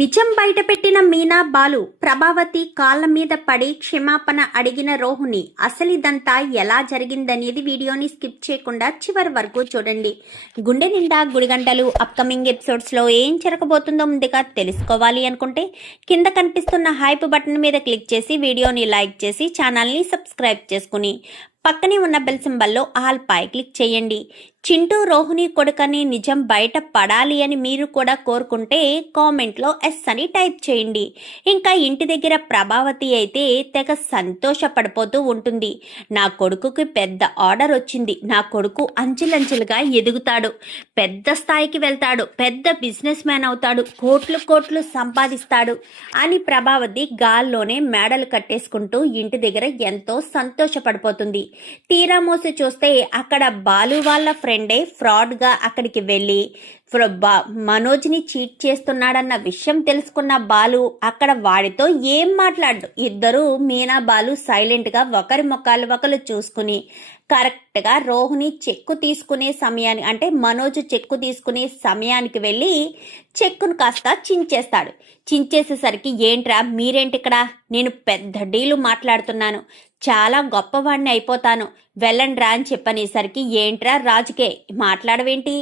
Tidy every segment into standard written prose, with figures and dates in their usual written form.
నిజం బయటపెట్టిన మీనా బాలు, ప్రభావతి కాళ్ళ మీద పడి క్షమాపణ అడిగిన రోహిణి. అసలిదంతా ఎలా జరిగిందనేది వీడియోని స్కిప్ చేయకుండా చివరి వరకు చూడండి. గుండె నిండా గుడిగంటలు అప్కమింగ్ ఎపిసోడ్స్లో ఏం జరగబోతుందో ముందుగా తెలుసుకోవాలి అనుకుంటే కింద కనిపిస్తున్న హైప్ బటన్ మీద క్లిక్ చేసి వీడియోని లైక్ చేసి ఛానల్ని సబ్స్క్రైబ్ చేసుకుని పక్కనే ఉన్న బెల్ సింబల్లో ఆల్ పై క్లిక్ చేయండి. చింటూ రోహిణి కొడుకని నిజం బయట పడాలి అని మీరు కూడా కోరుకుంటే కామెంట్లో ఎస్ అని టైప్ చేయండి. ఇంకా ఇంటి దగ్గర ప్రభావతి అయితే తెగ సంతోషపడిపోతూ ఉంటుంది. నా కొడుకుకి పెద్ద ఆర్డర్ వచ్చింది, నా కొడుకు అంచెలంచెలుగా ఎదుగుతాడు, పెద్ద స్థాయికి వెళ్తాడు, పెద్ద బిజినెస్ మ్యాన్ అవుతాడు, కోట్లు కోట్లు సంపాదిస్తాడు అని ప్రభావతి గాల్లోనే మేడలు కట్టేసుకుంటూ ఇంటి దగ్గర ఎంతో సంతోషపడిపోతుంది. తీరా మోసి చూస్తే అక్కడ బాలు వాళ్ళ ఫ్రెండే ఫ్రాడ్గా అక్కడికి వెళ్ళి మనోజ్ని చీట్ చేస్తున్నాడన్న విషయం తెలుసుకున్న బాలు అక్కడ వాడితో ఏం మాట్లాడు. ఇద్దరు మీనా బాలు సైలెంట్గా ఒకరి ముఖాలు ఒకరు చూసుకుని కరెక్ట్గా రోహిణి చెక్కు తీసుకునే సమయానికి, అంటే మనోజ్ చెక్కు తీసుకునే సమయానికి వెళ్ళి చెక్కును కాస్త చించేస్తాడు. చించేసేసరికి ఏంట్రా మీరేంటి ఇక్కడ, నేను పెద్ద డీలు మాట్లాడుతున్నాను, చాలా గొప్పవాడిని అయిపోతాను, వెళ్ళండ్రా అని చెప్పనేసరికి ఏంట్రా రాజుకే మాట్లాడవేంటి,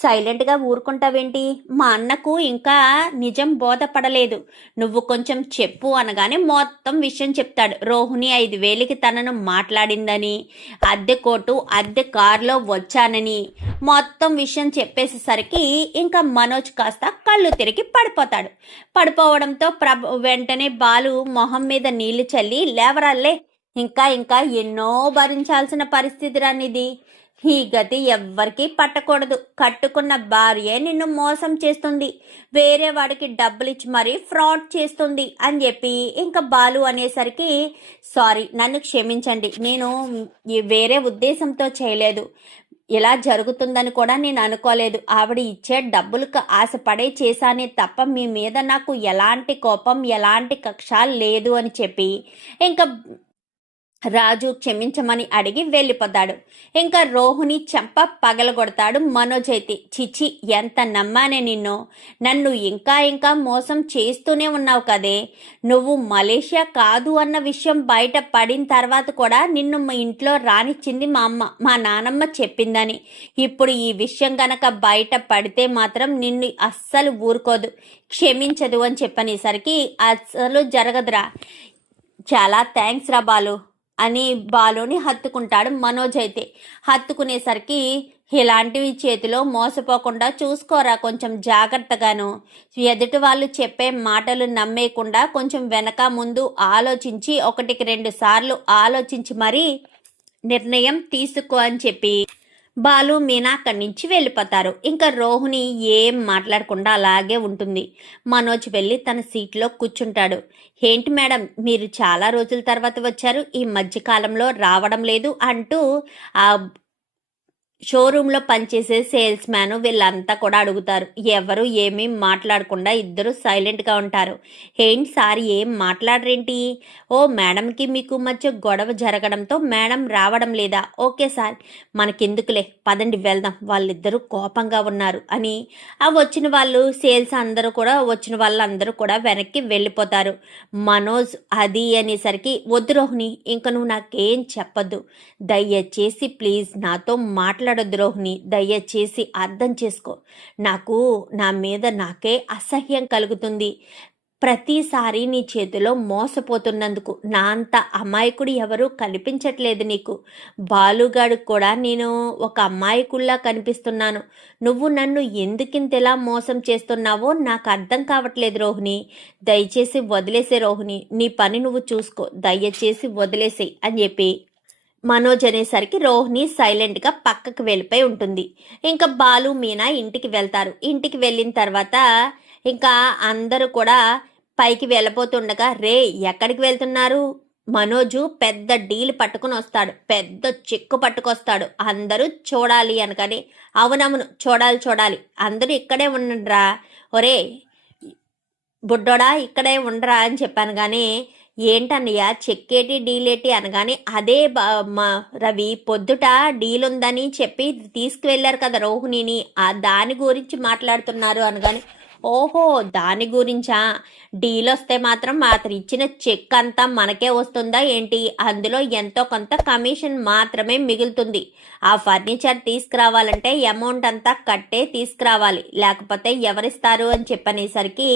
సైలెంట్గా ఊరుకుంటావేంటి, మా అన్నకు ఇంకా నిజం బోధపడలేదు, నువ్వు కొంచెం చెప్పు అనగానే మొత్తం విషయం చెప్తాడు. రోహిణి 5,000కి తనను మాట్లాడిందని, అద్దె కోటు అద్దె కారులో వచ్చానని మొత్తం విషయం చెప్పేసేసరికి ఇంకా మనోజ్ కాస్త కళ్ళు తిరిగి పడిపోతాడు. పడిపోవడంతో వెంటనే బాలు మొహం మీద నీళ్లు చల్లి లేవరాలే, ఇంకా ఇంకా ఎన్నో భరించాల్సిన పరిస్థితి రానిది, ఈ గతి ఎవ్వరికీ పట్టకూడదు, కట్టుకున్న భార్యే నిన్ను మోసం చేస్తుంది, వేరే వాడికి డబ్బులు ఇచ్చి మరీ ఫ్రాడ్ చేస్తుంది అని చెప్పి ఇంకా బాలు అనేసరికి సారీ నన్ను క్షమించండి, నేను వేరే ఉద్దేశంతో చేయలేదు, ఇలా జరుగుతుందని కూడా నేను అనుకోలేదు, ఆవిడ ఇచ్చే డబ్బులకు ఆశపడే చేశానే తప్ప మీ మీద నాకు ఎలాంటి కోపం ఎలాంటి కక్ష లేదు అని చెప్పి ఇంకా రాజు క్షమించమని అడిగి వెళ్ళిపోతాడు. ఇంకా రోహిణి చెంప పగలగొడతాడు మనోజ్ అయితే. చిచి ఎంత నమ్మానే నిన్ను, నన్ను ఇంకా ఇంకా మోసం చేస్తూనే ఉన్నావు కదే, నువ్వు మలేషియా కాదు అన్న విషయం బయట పడిన తర్వాత కూడా నిన్ను మా ఇంట్లో రానిచ్చింది మా అమ్మ, మా నానమ్మ చెప్పిందని, ఇప్పుడు ఈ విషయం గనక బయట పడితే మాత్రం నిన్ను అస్సలు ఊరుకోదు, క్షమించదు అని చెప్పనేసరికి అస్సలు జరగదురా, చాలా థ్యాంక్స్ రా బాలు అని బాలుని హత్తుకుంటాడు మనోజ్ అయితే. హత్తుకునేసరికి ఇలాంటివి చేతిలో మోసపోకుండా చూసుకోరా, కొంచెం జాగ్రత్తగాను, ఎదుటి వాళ్ళు చెప్పే మాటలు నమ్మేయకుండా కొంచెం వెనక ముందు ఆలోచించి 1-2 సార్లు ఆలోచించి మరీ నిర్ణయం తీసుకో అని చెప్పి బాలు మీనా అక్కడి నుంచి వెళ్ళిపోతారు. ఇంకా రోహిణి ఏం మాట్లాడకుండా అలాగే ఉంటుంది. మనోజ్ వెళ్ళి తన సీట్లో కూర్చుంటాడు. ఏంటి మేడం మీరు చాలా రోజుల తర్వాత వచ్చారు, ఈ మధ్యకాలంలో రావడం లేదు అంటూ ఆ షోరూంలో పనిచేసే సేల్స్ మ్యాన్ వీళ్ళంతా కూడా అడుగుతారు. ఎవరు ఏమీ మాట్లాడకుండా ఇద్దరు సైలెంట్గా ఉంటారు. ఏంటి సార్ ఏం మాట్లాడరేంటి, ఓ మేడంకి మీకు మధ్య గొడవ జరగడంతో మేడం రావడం లేదా, ఓకే సార్ మనకెందుకులే పదండి వెళ్దాం, వాళ్ళిద్దరూ కోపంగా ఉన్నారు అని ఆ వచ్చిన వాళ్ళు సేల్స్ అందరూ కూడా వచ్చిన వాళ్ళందరూ కూడా వెనక్కి వెళ్ళిపోతారు. మనోజ్ అది అనేసరికి వద్దు రోహిణి ఇంక నువ్వు నాకేం చెప్పొద్దు, దయచేసి ప్లీజ్ నాతో మాట్లాడొద్దు రోహిణి, దయచేసి అర్థం చేసుకో, నాకు నా మీద నాకే అసహ్యం కలుగుతుంది, ప్రతిసారి నీ చేతిలో మోసపోతున్నందుకు, నా అంత అమాయకుడు ఎవరూ కనిపించట్లేదు నీకు, బాలుగాడు కూడా నేను ఒక అమాయకుల్లా కనిపిస్తున్నాను, నువ్వు నన్ను ఎందుకింతలా మోసం చేస్తున్నావో నాకు అర్థం కావట్లేదు రోహిణి, దయచేసి వదిలేసే రోహిణి, నీ పని నువ్వు చూసుకో, దయచేసి వదిలేసే అని చెప్పి మనోజ్ అనేసరికి రోహిణి సైలెంట్గా పక్కకు వెళ్ళిపోయి ఉంటుంది. ఇంకా బాలు మీనా ఇంటికి వెళ్తారు. ఇంటికి వెళ్ళిన తర్వాత ఇంకా అందరూ కూడా పైకి వెళ్ళబోతుండగా రే ఎక్కడికి వెళ్తున్నారు, మనోజు పెద్ద డీల్ పట్టుకుని వస్తాడు, పెద్ద చెక్కు పట్టుకొస్తాడు, అందరూ చూడాలి అనకని, అవునవును చూడాలి చూడాలి అందరూ ఇక్కడే ఉండరా, ఒరే బుడ్డోడా ఇక్కడే ఉండరా అని చెప్పాను. కానీ ఏంటన్నయ్య చెక్కేటి డీలేటి అనగానే అదే మా రవి పొద్దుట డీల్ ఉందని చెప్పి తీసుకువెళ్ళారు కదా రోహిణిని, ఆ దాని గురించి మాట్లాడుతున్నారు అనగానే ఓహో, దాని గురించా? డీల్ వస్తే మాత్రం అతను ఇచ్చిన చెక్ అంతా మనకే వస్తుందా ఏంటి? అందులో ఎంతో కొంత కమిషన్ మాత్రమే మిగులుతుంది. ఆ ఫర్నిచర్ తీసుకురావాలంటే అమౌంట్ అంతా కట్టే తీసుకురావాలి, లేకపోతే ఎవరిస్తారు అని చెప్పనేసరికి,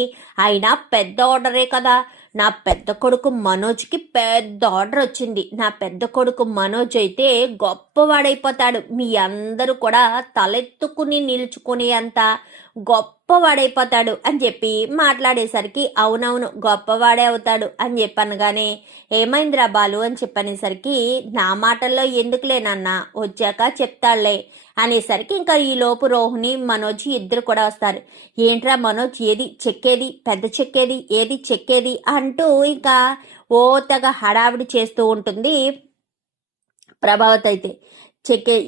అయినా పెద్ద ఆర్డరే కదా. నా పెద్ద కొడుకు మనోజ్కి పెద్ద ఆర్డర్ వచ్చింది. నా పెద్ద కొడుకు మనోజ్ అయితే గొప్పవాడైపోతాడు. మీ అందరూ కూడా తలెత్తుకుని నిలుచుకునే అంత గొప్పవాడైపోతాడు అని చెప్పి మాట్లాడేసరికి, అవునవును గొప్పవాడే అవుతాడు అని చెప్పనగానే, ఏమైందిరా బాలు అని చెప్పనేసరికి, నా మాటల్లో ఎందుకులేనన్నా, వచ్చాక చెప్తాళ్లే అనేసరికి, ఇంకా ఈ లోపు రోహిణి మనోజ్ ఇద్దరు కూడా వస్తారు. ఏంట్రా మనోజ్, ఏది చెక్కేది, పెద్ద చెక్కేది, ఏది చెక్కేది అంటూ ఇంకా ఓతగా హడావిడి చేస్తూ ఉంటుంది ప్రభావతి అయితే.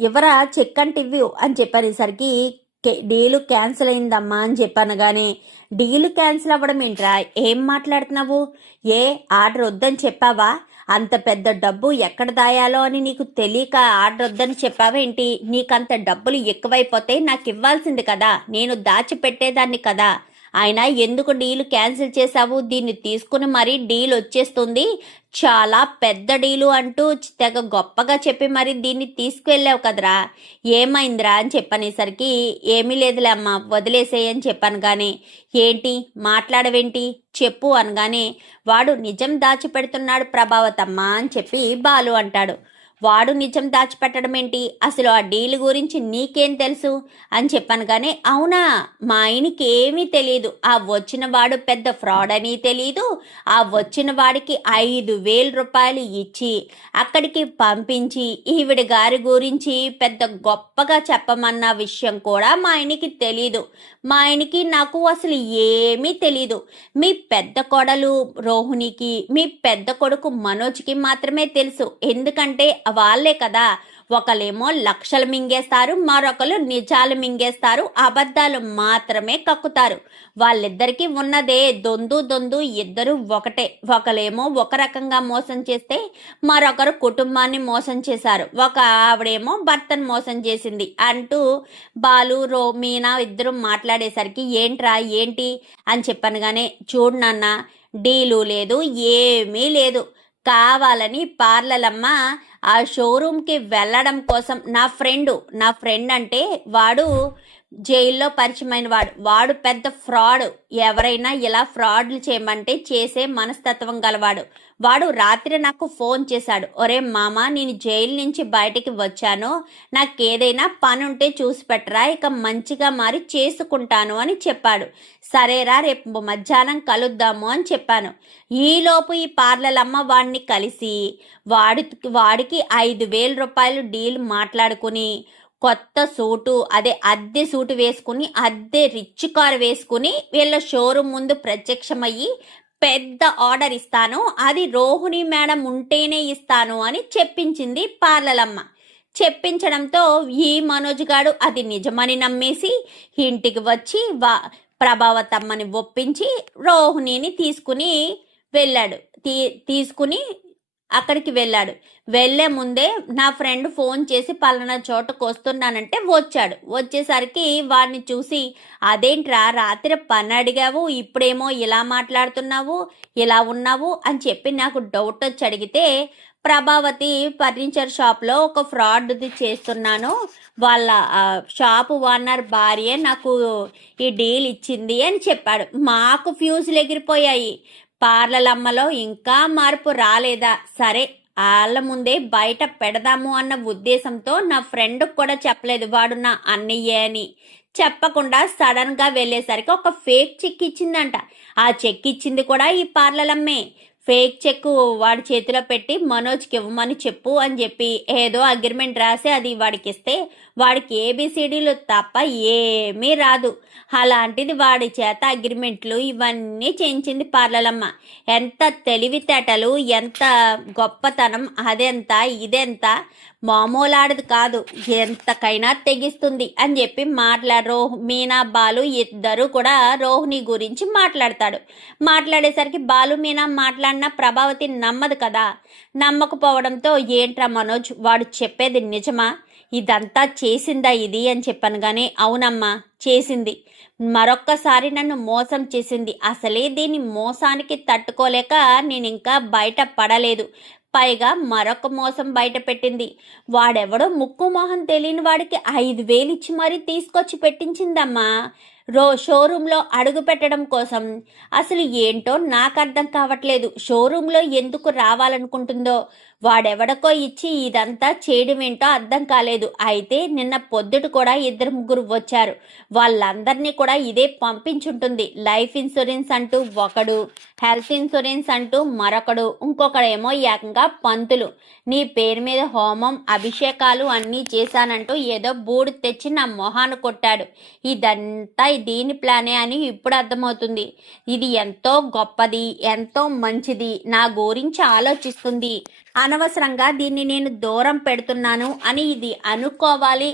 ఇవ్వరా చెక్ అంటే ఇవ్వు అని చెప్పనేసరికి, డీలు క్యాన్సిల్ అయిందమ్మా అని చెప్పనగానే, డీలు క్యాన్సిల్ అవ్వడం ఏంట్రా, ఏం మాట్లాడుతున్నావు? ఏ ఆర్డర్ వద్దని చెప్పావా? అంత పెద్ద డబ్బు ఎక్కడ దాయాలో అని నీకు తెలియక ఆర్డర్ వద్దని చెప్పావేంటి? నీకంత డబ్బులు ఎక్కువైపోతే నాకు ఇవ్వాల్సింది కదా, నేను దాచిపెట్టేదాన్ని కదా. అయినా ఎందుకు డీల్ క్యాన్సిల్ చేశావు? దీన్ని తీసుకుని మరీ డీల్ వచ్చేస్తుంది, చాలా పెద్ద డీలు అంటూ తెగ గొప్పగా చెప్పి మరి దీన్ని తీసుకువెళ్ళావు కదరా, ఏమైందిరా అని చెప్పనేసరికి, ఏమీ లేదులే అమ్మ వదిలేసేయని చెప్పాను. కానీ ఏంటి మాట్లాడవేంటి చెప్పు అనగానే, వాడు నిజం దాచిపెడుతున్నాడు ప్రభావతమ్మ అని చెప్పి బాలు అంటాడు. వాడు నిజం దాచిపెట్టడం ఏంటి, అసలు ఆ డీల్ గురించి నీకేం తెలుసు అని చెప్పాను. కానీ అవునా, మా ఆయనకి ఏమీ తెలియదు, ఆ వచ్చిన వాడు పెద్ద ఫ్రాడ్ అని తెలీదు, ఆ వచ్చిన వాడికి 5,000 రూపాయలు ఇచ్చి అక్కడికి పంపించి ఈవిడ గారి గురించి పెద్ద గొప్పగా చెప్పమన్న విషయం కూడా మా ఆయనకి తెలీదు. మా ఆయనకి నాకు అసలు ఏమీ తెలీదు. మీ పెద్ద కోడలు రోహిణికి, మీ పెద్ద కొడుకు మనోజ్కి మాత్రమే తెలుసు. ఎందుకంటే వాళ్ళే కదా, ఒకళ్ళేమో లక్షలు మింగేస్తారు, మరొకరు నిజాలు మింగేస్తారు, అబద్ధాలు మాత్రమే కక్కుతారు. వాళ్ళిద్దరికీ ఉన్నదే దొందు ఇద్దరు ఒకటే. ఒకళ్ళేమో ఒక రకంగా మోసం చేస్తే మరొకరు కుటుంబాన్ని మోసం చేశారు, ఒక ఆవిడేమో భర్తను మోసం చేసింది అంటూ బాలు మీనా ఇద్దరు మాట్లాడేసరికి, ఏంట్రా ఏంటి అని చెప్పనగానే, చూడు నాన్న, డీలు లేదు ఏమీ లేదు, కావాలని పార్లలమ్మ ఆ షోరూమ్కి వెళ్ళడం కోసం, నా ఫ్రెండ్ అంటే వాడు జైల్లో పరిచయమైన వాడు పెద్ద ఫ్రాడ్. ఎవరైనా ఇలా ఫ్రాడ్లు చేయమంటే చేసే మనస్తత్వం గలవాడు. వాడు రాత్రి నాకు ఫోన్ చేశాడు, ఒరే మామ, నేను జైలు నుంచి బయటికి వచ్చాను, నాకేదైనా పని ఉంటే చూసి పెట్టరా, ఇక మంచిగా మారి చేసుకుంటాను అని చెప్పాడు. సరేరా, రేపు మధ్యాహ్నం కలుద్దాము అని చెప్పాను. ఈలోపు ఈ పార్లలమ్మ వాడిని కలిసి వాడికి 5,000 రూపాయలు డీల్ మాట్లాడుకుని, కొత్త సూటు, అద్దె సూటు వేసుకుని, అద్దె రిచ్ కారు వేసుకుని వీళ్ళ షోరూమ్ ముందు ప్రత్యక్షమయ్యి, పెద్ద ఆర్డర్ ఇస్తాను, అది రోహిణి మేడం ఉంటేనే ఇస్తాను అని చెప్పించింది పార్లలమ్మ. చెప్పించడంతో ఈ మనోజ్ గాడు అది నిజమని నమ్మేసి ఇంటికి వచ్చి ప్రభావతమ్మని ఒప్పించి రోహిణిని తీసుకుని వెళ్ళాడు. తీసుకుని అక్కడికి వెళ్ళాడు. వెళ్లే ముందే నా ఫ్రెండ్ ఫోన్ చేసి పలానా చోటకు వస్తున్నానంటే వచ్చాడు. వచ్చేసరికి వాడిని చూసి, అదేంట్రా రాత్రి పని అడిగావు, ఇప్పుడేమో ఇలా మాట్లాడుతున్నావు, ఇలా ఉన్నావు అని చెప్పి నాకు డౌట్ వచ్చి అడిగితే, ప్రభావతి ఫర్నిచర్ షాప్లో ఒక ఫ్రాడ్ది చేస్తున్నాను, వాళ్ళ షాపు ఓనర్ భార్య నాకు ఈ డీల్ ఇచ్చింది అని చెప్పాడు. మాకు ఫ్యూజులు ఎగిరిపోయాయి. పార్లలమ్మలో ఇంకా మార్పు రాలేదా? సరే, వాళ్ళ ముందే బయట పెడదాము అన్న ఉద్దేశంతో నా ఫ్రెండ్ కూడా చెప్పలేదు, వాడు నా అన్నయ్య అని. చెప్పకుండా సడన్ గా వెళ్ళేసరికి ఒక ఫేక్ చెక్ ఇచ్చిందంట. ఆ చెక్ ఇచ్చింది కూడా ఈ పార్లలమ్మే. ఫేక్ చెక్ వాడి చేతిలో పెట్టి మనోజ్కి ఇవ్వమని చెప్పు అని చెప్పి ఏదో అగ్రిమెంట్ రాసి అది వాడికి ఇస్తే, వాడికి ఏబిసిడీలు తప్ప ఏమీ రాదు. అలాంటిది వాడి చేత అగ్రిమెంట్లు ఇవన్నీ చేయించింది పార్లలమ్మ. ఎంత తెలివితేటలు, ఎంత గొప్పతనం, అదెంత ఇదెంత, మామూలాడది కాదు, ఎంతకైనా తెగిస్తుంది అని చెప్పి మీనా బాలు ఇద్దరు కూడా రోహిణి గురించి మాట్లాడేసరికి బాలు మీనా మాట్లాడిన ప్రభావతి నమ్మదు కదా. నమ్మకపోవడంతో, ఏంట్రా మనోజ్, వాడు చెప్పేది నిజమా, ఇదంతా చేసిందా ఇది అని చెప్పాను. కానీ అవునమ్మా చేసింది, మరొక్కసారి నన్ను మోసం చేసింది. అసలే దీని మోసానికి తట్టుకోలేక నేను ఇంకా బయట పడలేదు. పైగా మరొక మోసం బయట పెట్టింది. వాడెవడో ముక్కు మొహం తెలియని వాడికి 5,000 ఇచ్చి మరీ తీసుకొచ్చి పెట్టించిందమ్మా షోరూంలో అడుగు పెట్టడం కోసం. అసలు ఏంటో నాకు అర్థం కావట్లేదు. షోరూంలో ఎందుకు రావాలనుకుంటుందో, వాడెవడకో ఇచ్చి ఇదంతా చేయడం ఏంటో అర్థం కాలేదు. అయితే నిన్న పొద్దుట కూడా 2-3 వచ్చారు. వాళ్ళందరినీ కూడా ఇదే పంపించుంటుంది. లైఫ్ ఇన్సూరెన్స్ అంటూ ఒకడు, హెల్త్ ఇన్సూరెన్స్ అంటూ మరొకడు, ఇంకొకడేమో ఏకంగా పంతులు నీ పేరు మీద హోమం అభిషేకాలు అన్నీ చేశానంటూ ఏదో బూడు తెచ్చి నా మొహాన్ని కొట్టాడు. ఇదంతా దీని ప్లానే అని ఇప్పుడు అర్థమవుతుంది. ఇది ఎంతో గొప్పది, ఎంతో మంచిది, నా గురించి ఆలోచిస్తుంది. అనవసరంగా దీన్ని నేను దూరం పెడుతున్నాను అని ఇది అనుకోవాలి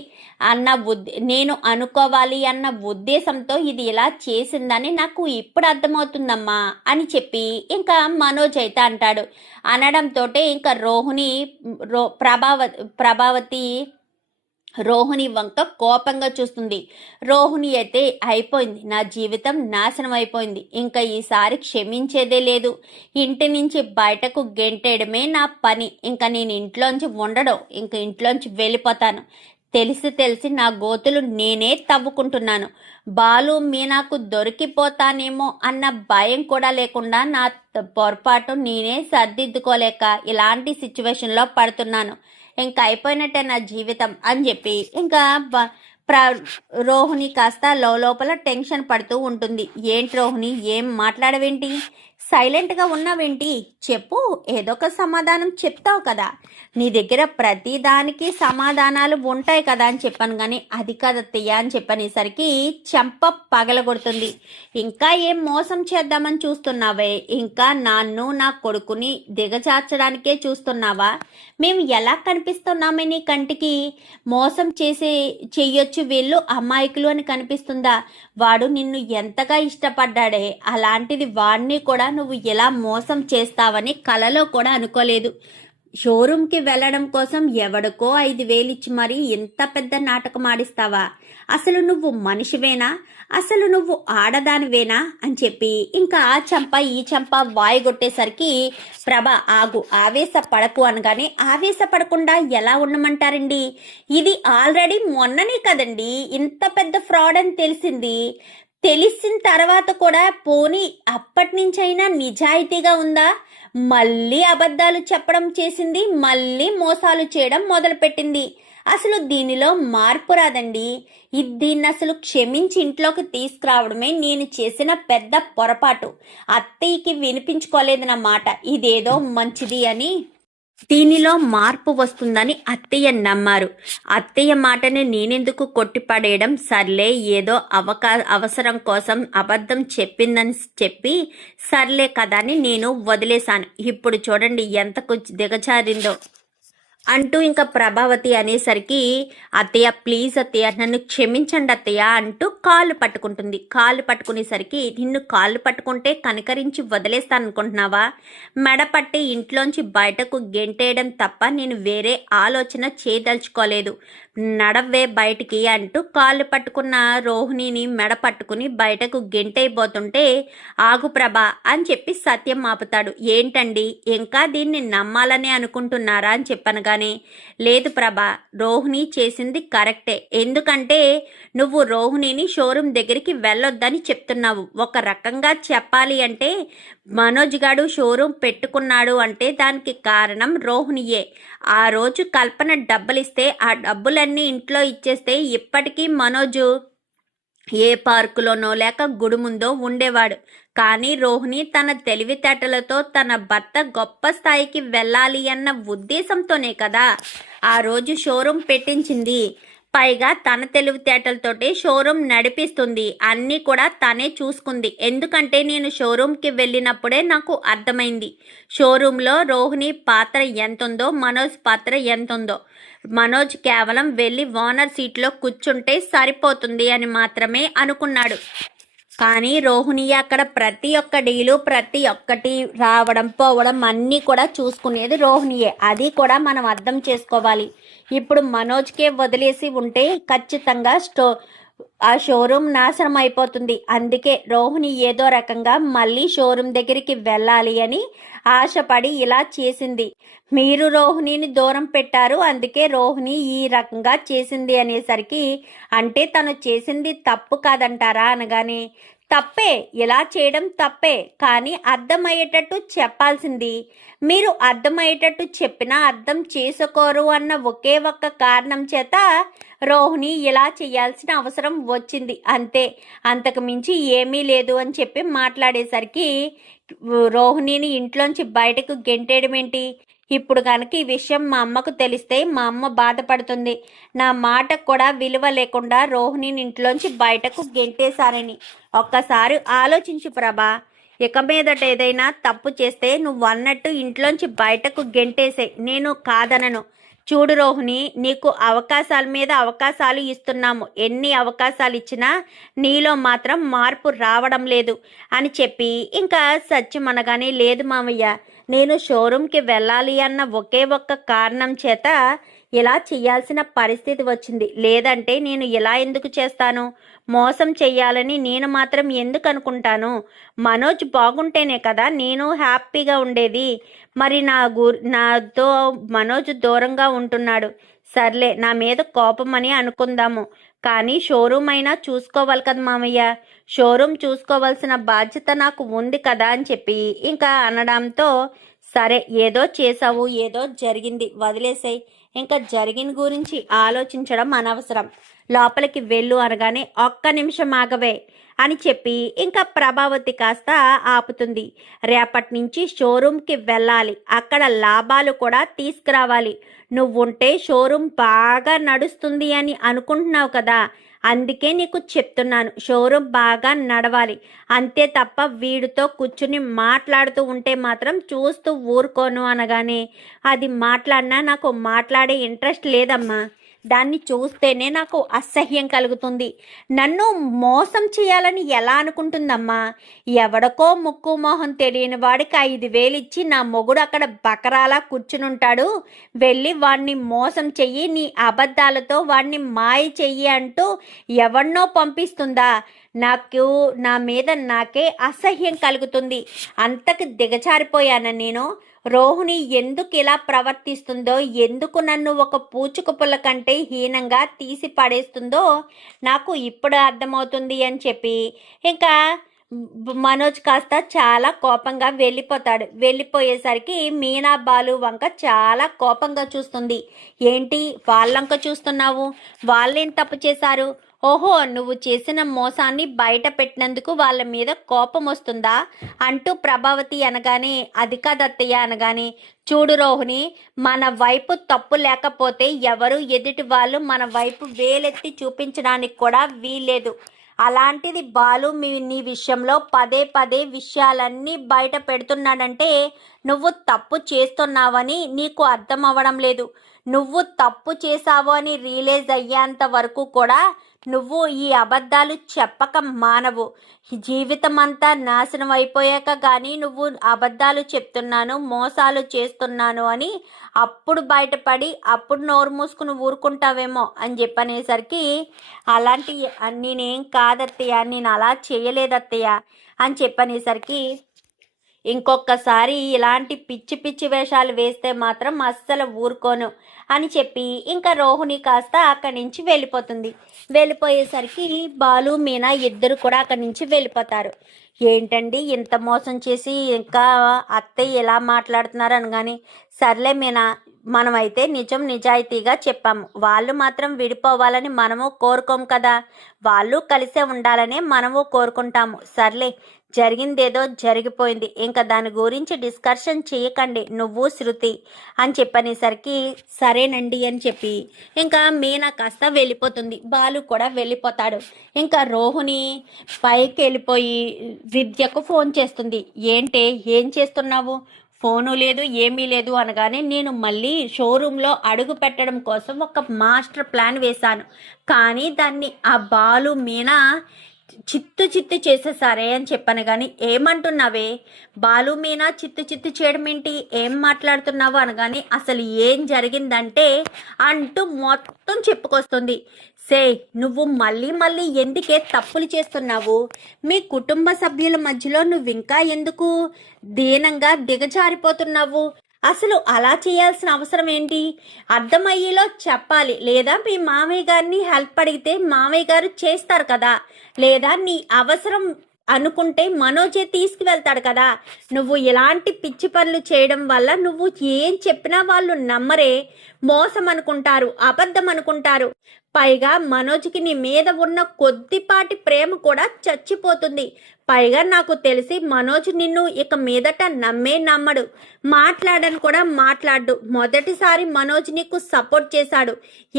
అన్న ఉద్దేశంతో ఇది ఇలా చేసిందని నాకు ఇప్పుడు అర్థమవుతుందమ్మా అని చెప్పి ఇంకా మనోజ్ అయితే అంటాడు. అనడంతో ఇంకా ప్రభావతి రోహిణి వంక కోపంగా చూస్తుంది. రోహిణి అయితే అయిపోయింది, నా జీవితం నాశనం అయిపోయింది, ఇంకా ఈసారి క్షమించేదే లేదు, ఇంటి నుంచి బయటకు గెంటేయడమే నా పని, ఇంకా నేను ఇంట్లోంచి ఉండడం, ఇంకా ఇంట్లోంచి వెళ్ళిపోతాను, తెలిసి నా గోతులు నేనే తవ్వుకుంటున్నాను, బాలు మీనాకు దొరికిపోతానేమో అన్న భయం కూడా లేకుండా నా పొరపాటు నేనే సర్దిద్దుకోలేక ఇలాంటి సిచ్యువేషన్లో పడుతున్నాను, ఇంకా అయిపోయినట్టే నా జీవితం అని చెప్పి ఇంకా రోహిణి కాస్త లోపల టెన్షన్ పడుతూ ఉంటుంది. ఏంటి రోహిణి, ఏం మాట్లాడవేంటి, సైలెంట్గా ఉన్నావేంటి, చెప్పు, ఏదో ఒక సమాధానం చెప్తావు కదా, నీ దగ్గర ప్రతి దానికి సమాధానాలు ఉంటాయి కదా అని చెప్పాను, కానీ అది కదత్తయ్య అని చెప్పనేసరికి చెంప పగలగొడుతుంది. ఇంకా ఏం మోసం చేద్దామని చూస్తున్నావే, ఇంకా నన్ను నా కొడుకుని దిగజార్చడానికే చూస్తున్నావా, మేము ఎలా కనిపిస్తున్నామే నీ కంటికి, మోసం చెయ్యొచ్చు వీళ్ళు అమాయకులు అని కనిపిస్తుందా, వాడు నిన్ను ఎంతగా ఇష్టపడ్డాడే, అలాంటిది వాడిని కూడా నువ్వు ఎలా మోసం చేస్తావని కలలో కూడా అనుకోలేదు. షోరూమ్కి వెళ్ళడం కోసం ఎవడికో 5,000 ఇచ్చి మరీ ఇంత పెద్ద నాటకం ఆడిస్తావా, అసలు నువ్వు మనిషివేనా, అసలు నువ్వు ఆడదానివేనా అని చెప్పి ఇంకా ఆ చంప ఈ చంప వాయిగొట్టేసరికి ప్రభ ఆగు, ఆవేశపడకు అనగానే ఆవేశపడకుండా ఎలా ఉండమంటారండి, ఇది ఆల్రెడీ మొన్ననే కదండి ఇంత పెద్ద ఫ్రాడ్ అని తెలిసిన తర్వాత కూడా పోనీ అప్పటి నుంచైనా నిజాయితీగా ఉందా, మళ్ళీ అబద్ధాలు చెప్పడం చేసింది, మళ్ళీ మోసాలు చేయడం మొదలుపెట్టింది. అసలు దీనిలో మార్పు రాదండి. దీన్ని అసలు క్షమించి ఇంట్లోకి తీసుకురావడమే నేను చేసిన పెద్ద పొరపాటు. అత్తయ్యకి వినిపించుకోలేదన్నమాట ఇదేదో మంచిది అని. దీనిలో మార్పు వస్తుందని అత్తయ్య నమ్మారు. అత్తయ్య మాటని నేనెందుకు కొట్టిపడేయడం, సర్లే ఏదో అవసరం కోసం అబద్ధం చెప్పిందని చెప్పి సర్లే కదా అని నేను వదిలేశాను. ఇప్పుడు చూడండి ఎంతకు దిగజారిందో అంటూ ఇంకా ప్రభావతి అనేసరికి అత్తయ్య ప్లీజ్ అత్తయ్య నన్ను క్షమించండి అత్తయ్య అంటూ కాళ్ళు పట్టుకుంటుంది. కాళ్ళు పట్టుకునేసరికి నిన్ను కాళ్ళు పట్టుకుంటే కనికరించి వదిలేస్తాను అనుకుంటున్నావా, మెడపట్టి ఇంట్లోంచి బయటకు గెంటేయడం తప్ప నేను వేరే ఆలోచన చేయదలుచుకోలేదు, నడవే బయటికి అంటూ కాళ్ళు పట్టుకున్న రోహిణిని మెడ పట్టుకుని బయటకు గెంటైపోతుంటే ఆగు ప్రభ అని చెప్పి సత్యం ఆపుతాడు. ఏంటండి ఇంకా దీన్ని నమ్మాలనే అనుకుంటున్నారా అని చెప్పనగానే లేదు ప్రభ, రోహిణి చేసింది కరెక్టే, ఎందుకంటే నువ్వు రోహిణిని షోరూమ్ దగ్గరికి వెళ్ళొద్దని చెప్తున్నావు. ఒక రకంగా చెప్పాలి అంటే మనోజ్ గాడు షోరూమ్ పెట్టుకున్నాడు అంటే దానికి కారణం రోహిణియే. ఆ రోజు కల్పన డబ్బులిస్తే ఆ డబ్బులన్నీ ఇంట్లో ఇచ్చేస్తే ఇప్పటికీ మనోజు ఏ పార్కులోనో లేక గుడి ముందో ఉండేవాడు. కానీ రోహిణి తన తెలివితేటలతో తన భర్త గొప్ప స్థాయికి వెళ్ళాలి అన్న ఉద్దేశంతోనే కదా ఆ రోజు షోరూమ్ పెట్టించింది. పైగా తన తెలివితేటలతోటి షోరూమ్ నడిపిస్తుంది, అన్నీ కూడా తనే చూసుకుంది. ఎందుకంటే నేను షోరూమ్కి వెళ్ళినప్పుడే నాకు అర్థమైంది షోరూంలో రోహిణి పాత్ర ఎంతుందో, మనోజ్ పాత్ర ఎంతుందో. మనోజ్ కేవలం వెళ్ళి ఓనర్ సీట్లో కూర్చుంటే సరిపోతుంది అని మాత్రమే అనుకున్నాడు. కానీ రోహిణి అక్కడ ప్రతి ఒక్క డీలు, ప్రతి ఒక్కటి రావడం పోవడం అన్నీ కూడా చూసుకునేది రోహిణియే. అది కూడా మనం అర్థం చేసుకోవాలి. ఇప్పుడు మనోజ్కే వదిలేసి ఉంటే ఖచ్చితంగా ఆ షోరూమ్ నాశనం అయిపోతుంది. అందుకే రోహిణి ఏదో రకంగా మళ్ళీ షోరూమ్ దగ్గరికి వెళ్ళాలి అని ఆశపడి ఇలా చేసింది. మీరు రోహిణిని దూరం పెట్టారు, అందుకే రోహిణి ఈ రకంగా చేసింది అనేసరికి, అంటే తను చేసింది తప్పు కాదంటారా అనగానే, తప్పే, ఇలా చేయడం తప్పే, కానీ అర్థమయ్యేటట్టు చెప్పాల్సింది. మీరు అర్థమయ్యేటట్టు చెప్పినా అర్థం చేసుకోరు అన్న ఒకే ఒక్క కారణం చేత రోహిణి ఇలా చేయాల్సిన అవసరం వచ్చింది, అంతే, అంతకు మించి ఏమీ లేదు అని చెప్పి మాట్లాడేసరికి రోహిణిని ఇంట్లోంచి బయటకు గెంటేయడం ఏంటి? ఇప్పుడు కనుక ఈ విషయం మా అమ్మకు తెలిస్తే మా అమ్మ బాధపడుతుంది. నా మాటకు కూడా విలువ లేకుండా రోహిణిని ఇంట్లోంచి బయటకు గెంటేశారని ఒక్కసారి ఆలోచించు ప్రభా. ఇక మీదట ఏదైనా తప్పు చేస్తే నువ్వు అన్నట్టు ఇంట్లోంచి బయటకు గెంటేసే, నేను కాదనను. చూడు రోహిణి, నీకు అవకాశాల మీద అవకాశాలు ఇస్తున్నాము, ఎన్ని అవకాశాలు ఇచ్చినా నీలో మాత్రం మార్పు రావడం లేదు అని చెప్పి ఇంకా సత్యం అనగానే, లేదు మామయ్య, నేను షోరూమ్కి వెళ్ళాలి అన్న ఒకే ఒక్క కారణం చేత ఇలా చేయాల్సిన పరిస్థితి వచ్చింది, లేదంటే నేను ఇలా ఎందుకు చేస్తాను? మోసం చెయ్యాలని నేను మాత్రం ఎందుకు అనుకుంటాను? మనోజ్ బాగుంటేనే కదా నేను హ్యాపీగా ఉండేది. మరి నాతో మనోజ్ దూరంగా ఉంటున్నాడు, సర్లే నా మీద కోపం అని అనుకుందాము, కానీ షోరూమ్ అయినా చూసుకోవాలి కదా మామయ్య, షోరూమ్ చూసుకోవాల్సిన బాధ్యత నాకు ఉంది కదా అని చెప్పి ఇంకా అనడంతో, సరే ఏదో చేసావు, ఏదో జరిగింది, వదిలేసాయి, ఇంకా జరిగిన గురించి ఆలోచించడం అనవసరం, లోపలికి వెళ్ళు అనగానే, ఒక్క నిమిషం ఆగవే అని చెప్పి ఇంకా ప్రభావతి కాస్త ఆపుతుంది. రేపటి నుంచి షోరూమ్కి వెళ్ళాలి, అక్కడ లాభాలు కూడా తీసుకురావాలి. నువ్వుంటే షోరూమ్ బాగా నడుస్తుంది అని అనుకుంటున్నావు కదా, అందుకే నీకు చెప్తున్నాను, షోరూమ్ బాగా నడవాలి, అంతే తప్ప వీడితో కూర్చుని మాట్లాడుతూ ఉంటే మాత్రం చూస్తూ ఊరుకోను అనగానే, అది మాట్లాడినా నాకు మాట్లాడే ఇంట్రెస్ట్ లేదమ్మా, దాన్ని చూస్తేనే నాకు అసహ్యం కలుగుతుంది. నన్ను మోసం చేయాలని ఎలా అనుకుంటుందమ్మా? ఎవడికో ముక్కు మొహం తెలియని వాడికి 5,000 ఇచ్చి నా మొగుడు అక్కడ బకరాలా కూర్చునుంటాడు, వెళ్ళి వాడిని మోసం చెయ్యి, నీ అబద్ధాలతో వాడిని మాయ చెయ్యి అంటూ ఎవరినో పంపిస్తుందా? నాకు నా మీద నాకే అసహ్యం కలుగుతుంది. అంతకు దిగజారిపోయాను నేను. రోహిణి ఎందుకు ఇలా ప్రవర్తిస్తుందో, ఎందుకు నన్ను ఒక పూచుకు పుల్ల కంటే హీనంగా తీసి పడేస్తుందో నాకు ఇప్పుడు అర్థమవుతుంది అని చెప్పి ఇంకా మనోజ్ కాస్త చాలా కోపంగా వెళ్ళిపోతాడు. వెళ్ళిపోయేసరికి మీనా బాలు వంక చాలా కోపంగా చూస్తుంది. ఏంటి వాళ్ళంక చూస్తున్నావు? వాళ్ళేం తప్పు చేశారు? ఓహో, నువ్వు చేసిన మోసాన్ని బయట పెట్టినందుకు వాళ్ళ మీద కోపం వస్తుందా అంటూ ప్రభావతి అనగానే, అది కాదత్తయ్య అనగానే, చూడు రోహిణి, మన వైపు తప్పు లేకపోతే ఎవరు ఎదుటి వాళ్ళు మన వైపు వేలెత్తి చూపించడానికి కూడా వీల్లేదు. అలాంటిది బాలు నీ విషయంలో పదే పదే విషయాలన్నీ బయట పెడుతున్నాడంటే నువ్వు తప్పు చేస్తున్నావని నీకు అర్థం అవ్వడం లేదు. నువ్వు తప్పు చేసావు అని రియలైజ్ అయ్యేంత వరకు కూడా నువ్వు ఈ అబద్ధాలు చెప్పక మానవు. జీవితం అంతా నాశనం అయిపోయాక కానీ నువ్వు అబద్ధాలు చెప్తున్నాను, మోసాలు చేస్తున్నాను అని అప్పుడు బయటపడి అప్పుడు నోరు మూసుకుని ఊరుకుంటావేమో అని చెప్పనేసరికి, అలాంటి నేనేం కాదత్తయ్య, నేను అలా చేయలేదత్తయ్య అని చెప్పనేసరికి, ఇంకొకసారి ఇలాంటి పిచ్చి పిచ్చి వేషాలు వేస్తే మాత్రం అస్సలు ఊరుకోను అని చెప్పి ఇంకా రోహిణి కాస్త అక్కడి నుంచి వెళ్ళిపోతుంది. వెళ్ళిపోయేసరికి బాలు మీనా ఇద్దరు కూడా అక్కడి నుంచి వెళ్ళిపోతారు. ఏంటండి ఇంత మోసం చేసి ఇంకా అత్తయ్య ఎలా మాట్లాడుతున్నారు అనగానే, సర్లే మీనా, మనమైతే నిజం నిజాయితీగా చెప్పాము, వాళ్ళు మాత్రం విడిపోవాలని మనము కోరుకోం కదా, వాళ్ళు కలిసే ఉండాలనే మనము కోరుకుంటాము, సర్లే జరిగిందేదో జరిగిపోయింది, ఇంకా దాని గురించి డిస్కషన్ చేయకండి నువ్వు శృతి అని చెప్పనేసరికి, సరేనండి అని చెప్పి ఇంకా మీనా కాస్త వెళ్ళిపోతుంది. బాలు కూడా వెళ్ళిపోతాడు. ఇంకా రోహిణి పైకి వెళ్ళిపోయి విద్యకు ఫోన్ చేస్తుంది. ఏంటే, ఏం చేస్తున్నావు? ఫోను లేదు, ఏమీ లేదు అనగానే, నేను మళ్ళీ షోరూంలో అడుగు పెట్టడం కోసం ఒక మాస్టర్ ప్లాన్ వేశాను, కానీ దాన్ని ఆ బాలు మీనా చిత్తు చేసేసారే అని చెప్పాను కానీ ఏమంటున్నావే? బాలు మీనా చిత్తు చేయడం ఏంటి, ఏం మాట్లాడుతున్నావు అనగాని అసలు ఏం జరిగిందంటే అంటూ మొత్తం చెప్పుకొస్తుంది. సే, నువ్వు మళ్ళీ ఎందుకే తప్పులు చేస్తున్నావు? మీ కుటుంబ సభ్యుల మధ్యలో నువ్వు ఇంకా ఎందుకు దీనంగా దిగజారిపోతున్నావు? అసలు అలా చేయాల్సిన అవసరం ఏంటి? అర్థమయ్యేలో చెప్పాలి. లేదా మీ మామయ్య గారిని హెల్ప్ అడిగితే మామయ్య గారు చేస్తారు కదా, లేదా నీ అవసరం అనుకుంటే మనోజే తీసుకువెళ్తాడు కదా. నువ్వు ఇలాంటి పిచ్చి పనులు చేయడం వల్ల నువ్వు ఏం చెప్పినా వాళ్ళు నమ్మరే, మోసం అనుకుంటారు, అబద్ధం అనుకుంటారు. పైగా మనోజ్కి నీ మీద ఉన్న కొద్దిపాటి ప్రేమ కూడా చచ్చిపోతుంది. పైగా నాకు తెలిసి మనోజ్ నిన్ను ఇక మీదట నమ్మడు, మాట్లాడని కూడా మాట్లాడు. మొదటిసారి మనోజ్ నీకు సపోర్ట్ చేశాడు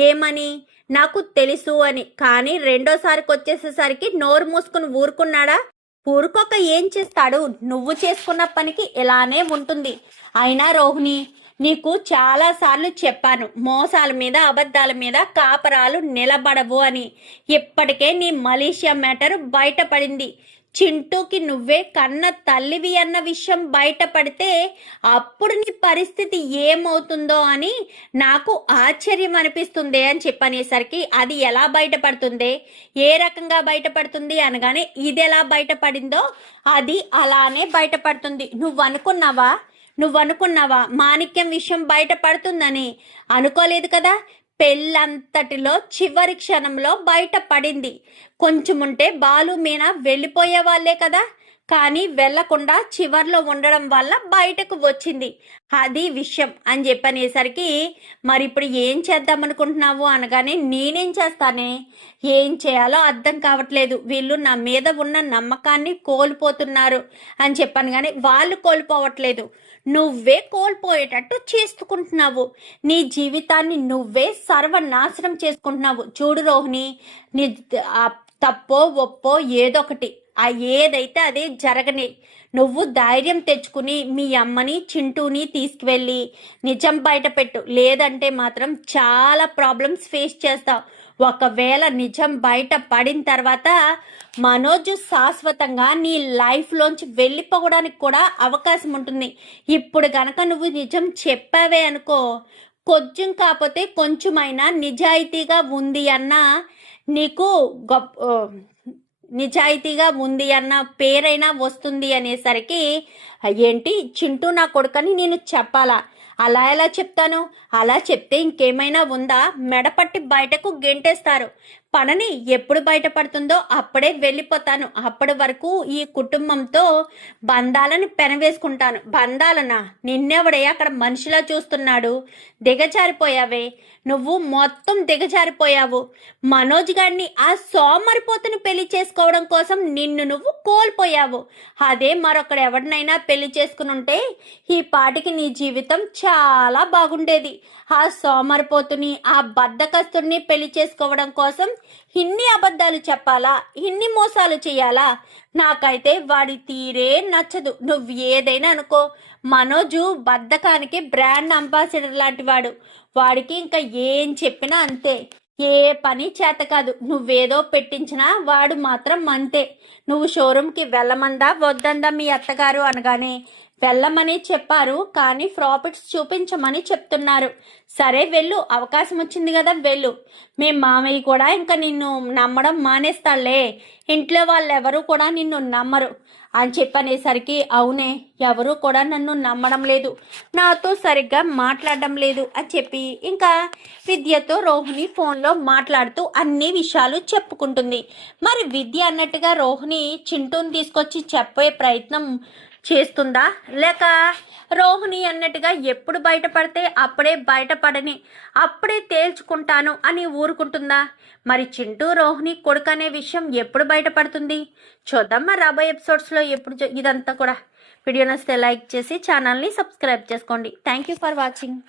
ఏమని, నాకు తెలుసు అని. కానీ రెండోసారికి వచ్చేసేసరికి నోరు మూసుకుని ఊరుకున్నాడా? ఊరుకోక ఏం చేస్తాడు? నువ్వు చేసుకున్న పనికి ఇలానే ఉంటుంది. అయినా రోహిణి, నీకు చాలాసార్లు చెప్పాను, మోసాల మీద అబద్ధాల మీద కాపరాలు నిలబడవు అని. ఇప్పటికే నీ మలేషియా మ్యాటర్ బయటపడింది. చింటూకి నువ్వే కన్న తల్లివి అన్న విషయం బయటపడితే అప్పుడు నీ పరిస్థితి ఏమవుతుందో అని నాకు ఆశ్చర్యం అనిపిస్తుంది అని చెప్పనేసరికి, అది ఎలా బయటపడుతుంది, ఏ రకంగా బయటపడుతుంది అనగానే, ఇది ఎలా బయటపడిందో అది అలానే బయటపడుతుంది. నువ్వు అనుకున్నావా మాణిక్యం విషయం బయటపడుతుందని? అనుకోలేదు కదా. పెళ్ళంతటిలో చివరి క్షణంలో బయటపడింది. కొంచెముంటే బాలు మీనా వెళ్ళిపోయే వాళ్ళే కదా, కానీ వెళ్లకుండా చివర్లో ఉండడం వల్ల బయటకు వచ్చింది. అది విషయం అని చెప్పనేసరికి, మరి ఇప్పుడు ఏం చేద్దాం అనుకుంటున్నావు అనగానే, నేనేం చేస్తానే, ఏం చేయాలో అర్థం కావట్లేదు. వీళ్ళు నా మీద ఉన్న నమ్మకాన్ని కోల్పోతున్నారు అని చెప్పాను. కానీ వాళ్ళు కోల్పోవట్లేదు, నువ్వే కోల్పోయేటట్టు చేసుకుంటున్నావు. నీ జీవితాన్ని నువ్వే సర్వనాశనం చేసుకుంటున్నావు. చూడు రోహిణి, నీ తప్పో ఒప్పో ఏదొకటి, ఏదైతే అదే జరగని. నువ్వు ధైర్యం తెచ్చుకుని మీ అమ్మని చింటూని తీసుకువెళ్ళి నిజం బయటపెట్టు. లేదంటే మాత్రం చాలా ప్రాబ్లమ్స్ ఫేస్ చేస్తావు. ఒకవేళ నిజం బయట పడిన తర్వాత మనోజ్ శాశ్వతంగా నీ లైఫ్లోంచి వెళ్ళిపోవడానికి కూడా అవకాశం ఉంటుంది. ఇప్పుడు గనక నువ్వు నిజం చెప్పావే అనుకో, కొంచెం కాకపోతే కొంచెమైనా నిజాయితీగా ఉంది అన్న నీకు నిజాయితీగా ఉంది అన్న పేరైనా వస్తుంది అనేసరికి, ఏంటి చింటూ నా కొడుకని నేను చెప్పాలా? అలా ఎలా చెప్తాను? అలా చెప్తే ఇంకేమైనా ఉందా? మెడపట్టి బయటకు గెంటేస్తారు. పనని ఎప్పుడు బయటపడుతుందో అప్పుడే వెళ్ళిపోతాను. అప్పటి వరకు ఈ కుటుంబంతో బంధాలను పెనవేసుకుంటాను. బంధాలనా? నిన్నెవడే అక్కడ మనిషిలా చూస్తున్నాడు? దిగజారిపోయావే, నువ్వు మొత్తం దిగజారిపోయావు. మనోజ్ గారిని, ఆ సోమరిపోతుని పెళ్లి చేసుకోవడం కోసం నిన్ను నువ్వు కోల్పోయావు. అదే మరొకడు ఎవరినైనా పెళ్లి చేసుకుని ఉంటే ఈ పాటికి నీ జీవితం చాలా బాగుండేది. ఆ సోమరిపోతుని, ఆ బద్ధకస్తుడిని పెళ్లి చేసుకోవడం కోసం ఇన్ని అబద్ధాలు చెప్పాలా, ఇన్ని మోసాలు చేయాలా? నాకైతే వాడి తీరే నచ్చదు. నువ్వు ఏదైనా అనుకో, మనోజు బద్ధకానికి బ్రాండ్ అంబాసిడర్ లాంటి వాడు. వాడికి ఇంకా ఏం చెప్పినా అంతే, ఏ పని చేత కాదు. నువ్వేదో పెట్టించినా వాడు మాత్రం అంతే. నువ్వు షోరూమ్కి వెళ్ళమందా వద్దందా మీ అత్తగారు అనగానే, వెళ్ళమని చెప్పారు కానీ ప్రాఫిట్స్ చూపించమని చెప్తున్నారు. సరే వెళ్ళు, అవకాశం వచ్చింది కదా వెళ్ళు. మీ మామయ్య కూడా ఇంకా నిన్ను నమ్మడం మానేస్తాళ్లే, ఇంట్లో వాళ్ళెవరూ కూడా నిన్ను నమ్మరు అని చెప్పనేసరికి, అవునే, ఎవరూ కూడా నన్ను నమ్మడం లేదు, నాతో సరిగ్గా మాట్లాడడం లేదు అని చెప్పి ఇంకా విద్యతో రోహిణి ఫోన్లో మాట్లాడుతూ అన్ని విషయాలు చెప్పుకుంటుంది. మరి విద్య అన్నట్టుగా రోహిణి చింటూని తీసుకొచ్చి చెప్పే ప్రయత్నం చేస్తుందా, లేక రోహిణి అన్నట్టుగా ఎప్పుడు బయటపడితే అప్పుడే బయటపడని, అప్పుడే తేల్చుకుంటాను అని ఊరుకుంటుందా? మరి చింటూ రోహిణి కొడుకు అనే విషయం ఎప్పుడు బయటపడుతుంది చూద్దాం. మరి రాబోయే ఎపిసోడ్స్లో ఎప్పుడు ఇదంతా కూడా. వీడియో నచ్చితే లైక్ చేసి ఛానల్ని సబ్స్క్రైబ్ చేసుకోండి. Thank you for watching.